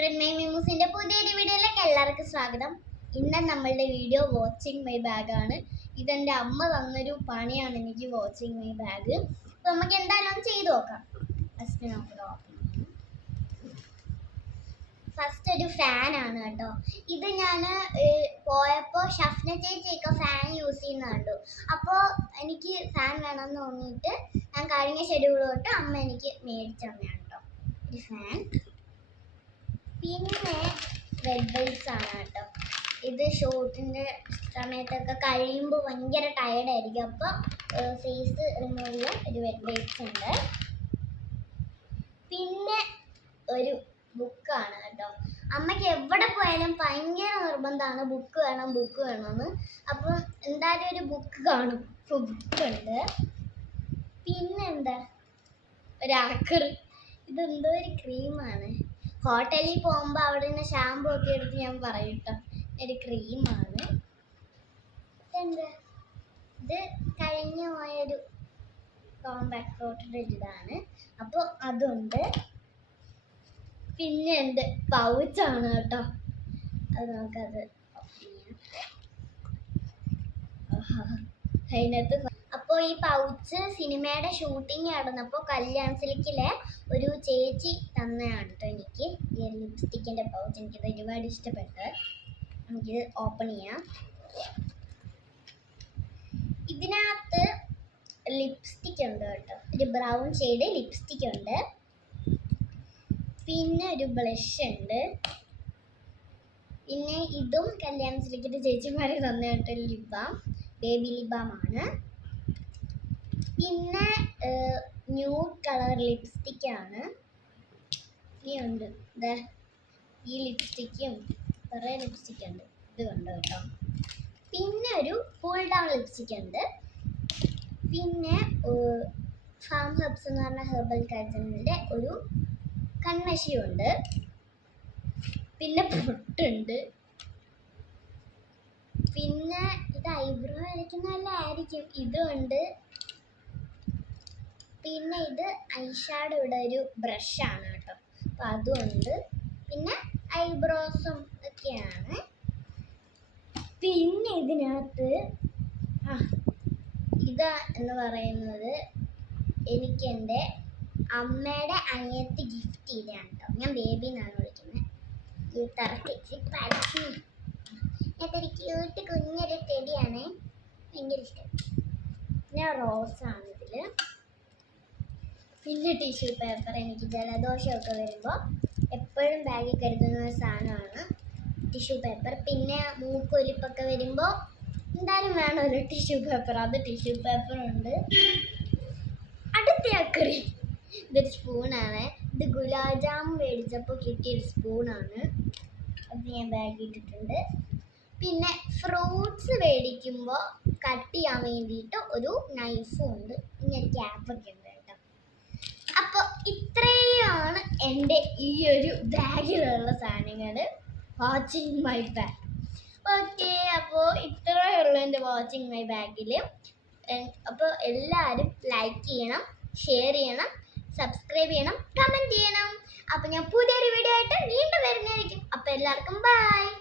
My പുതിയൊരു വീഡിയോയിലേക്ക് എല്ലാവർക്കും സ്വാഗതം. ഇന്ന് നമ്മളുടെ വീഡിയോ വാച്ചിങ് മൈ ബാഗാണ് ആണ്. ഇതെന്റെ അമ്മ തന്നൊരു പണിയാണ് എനിക്ക് വാച്ചിങ് മൈ ബാഗ് അപ്പൊ നമുക്ക് എന്തായാലും ചെയ്ത് നോക്കാം. ഫസ്റ്റ് നമുക്ക് ഫസ്റ്റ് ഒരു ഫാൻ ആണ് കേട്ടോ. ഇത് ഞാൻ പോയപ്പോൾ ഷഫ്ന ചേച്ചിയൊക്കെ ഫാൻ യൂസ് ചെയ്യുന്ന കണ്ടു. അപ്പോൾ എനിക്ക് ഫാൻ വേണമെന്ന് തോന്നിയിട്ട് ഞാൻ കഴിഞ്ഞ ഷെഡ്യൂൾ തൊട്ട് അമ്മ എനിക്ക് മേടിച്ചു തന്നെയാണ് കേട്ടോ. ഒരു ഫാൻ പിന്നെ റെഡ് ആണ് കേട്ടോ ഇത് ഷൂട്ടിന്റെ സമയത്തൊക്കെ കഴിയുമ്പോൾ ഭയങ്കര ടയർഡായിരിക്കും അപ്പോൾ ഫേസ് ചെയ്യാൻ ഒരു റെഡ് ഉണ്ട്. പിന്നെ ഒരു ബുക്കാണ് കേട്ടോ. അമ്മയ്ക്ക് എവിടെ പോയാലും ഭയങ്കര നിർബന്ധമാണ് ബുക്ക് വേണം ബുക്ക് വേണമെന്ന് അപ്പം എന്തായാലും ഒരു ബുക്ക് കാണും. ബുക്കുണ്ട് പിന്നെന്താ? ഒരു ആക്കർ ഇതെന്തോ ഒരു ക്രീമാണ് ഹോട്ടലിൽ പോകുമ്പോൾ അവിടെ നിന്ന് ഷാമ്പു ഒക്കെ എടുത്ത് ഞാൻ പറയും ഒരു ക്രീമാണ് ഇതെന്താ? ഇത് കഴിഞ്ഞു പോയൊരു കോമ്പാക്ട് പൗഡറിന്റെ ഇതാണ്. അപ്പോൾ അതുണ്ട്. പിന്നെ ഉണ്ട് പൗച്ചാണ് കേട്ടോ. അത് നമുക്കത്. അതിനകത്ത് അപ്പോൾ ഈ പൗച്ച് സിനിമയുടെ ഷൂട്ടിംഗ് നടന്നപ്പോൾ കല്യാൺ സിൽക്കിലെ ഒരു ചേച്ചി തന്നതാണ് കേട്ടോ എനിക്ക് ഈ ലിപ്സ്റ്റിക്കിന്റെ പൗച്ച് എനിക്കത് ഒരുപാട് ഇഷ്ടപ്പെട്ടു നമുക്കിത് ഓപ്പൺ ചെയ്യാം. ഇതിനകത്ത് ലിപ്സ്റ്റിക് ഉണ്ട് കേട്ടോ. ഒരു ബ്രൗൺ ഷെയ്ഡ് ലിപ്സ്റ്റിക് ഉണ്ട്. പിന്നെ ഒരു ബ്ലഷ് ഉണ്ട്. പിന്നെ ഇതും കല്യാൺ സിലിക്കിന്റെ ചേച്ചിമാരെ തന്നെ കേട്ടോ ലിബാം ബേബി ലിബാം ആണ് പിന്നെ ന്യൂഡ് കളർ ലിപ്സ്റ്റിക് ആണ്. ഇനിയുണ്ട് ദേ ഈ ലിപ്സ്റ്റിക്കും കുറേ ലിപ്സ്റ്റിക് ഉണ്ട്. ഇത് കണ്ടോ കേട്ടോ? പിന്നെ ഒരു ഫുൾ ഡൗൺ ലിപ്സ്റ്റിക് ഉണ്ട്. പിന്നെ ഫാം ഹെർബ്സ് എന്ന് പറഞ്ഞ ഹെർബൽ കാജലിന്റെ ഒരു കൺമഷിയുണ്ട് പിന്നെ പൊട്ടുണ്ട് പിന്നെ ഇത് ഐബ്രോ വരയ്ക്കുന്നതല്ലായിരിക്കും. ഇതുണ്ട്. പിന്നെ ഇത് ഐഷാഡോയുടെ ഒരു ബ്രഷാണ് കേട്ടോ. അപ്പം അതുമുണ്ട് പിന്നെ ഐബ്രോസും ഒക്കെയാണ്. പിന്നെ ഇതിനകത്ത് ആ ഇതാ എന്ന് പറയുന്നത് എനിക്ക് എന്റെ അമ്മയുടെ അനിയത്തി ഗിഫ്റ്റ് ചെയ്തതാണ് കേട്ടോ. ഞാൻ ബേബി എന്നാണ് വിളിക്കുന്നത്. ഈ തറക്കിച്ച് പരത്തി ഇതൊരു ക്യൂട്ട് കുഞ്ഞൊരു ചെടിയാണ്. ഭയങ്കര ഇഷ്ടം. പിന്നെ റോസാണ് ഇതിൽ പിന്നെ ടിഷ്യൂ പേപ്പർ എനിക്ക് ജലദോഷമൊക്കെ വരുമ്പോൾ എപ്പോഴും ബാഗിൽ കരുതുന്ന ഒരു സാധനമാണ് ടിഷ്യൂ പേപ്പർ പിന്നെ മൂക്കൊലിപ്പൊക്കെ വരുമ്പോൾ എന്തായാലും വേണം ഒരു ടിഷ്യൂ പേപ്പർ അത് ടിഷ്യൂ പേപ്പർ ഉണ്ട്. അടുത്ത അക്കറി ഇതൊരു സ്പൂണാണ് ഇത് ഗുലാബ് ജാം മേടിച്ചപ്പോൾ കിട്ടിയൊരു സ്പൂണാണ് അത് ഞാൻ ബാഗിൽ ഇട്ടിട്ടുണ്ട്. പിന്നെ ഫ്രൂട്ട്സ് മേടിക്കുമ്പോൾ കട്ട് ചെയ്യാൻ വേണ്ടിയിട്ട് ഒരു നൈഫും ഉണ്ട്. ഒരു ക്യാപ്പൊക്കെ ഉണ്ട്. അപ്പോൾ ഇത്രയാണ് എന്റെ ഈ ഒരു ബാഗിലുള്ള സാധനങ്ങൾ വാച്ചിങ് മൈ ബാഗ് ഓക്കെ അപ്പോൾ ഇത്രയേ ഉള്ളൂ എന്റെ വാച്ചിങ് മൈ ബാഗിൽ അപ്പോൾ എല്ലാവരും ലൈക്ക് ചെയ്യണം ഷെയർ ചെയ്യണം സബ്സ്ക്രൈബ് ചെയ്യണം കമന്റ് ചെയ്യണം. അപ്പോൾ ഞാൻ പുതിയൊരു വീഡിയോ ആയിട്ട് വീണ്ടും വരുന്നതായിരിക്കും. അപ്പോൾ എല്ലാവർക്കും ബൈ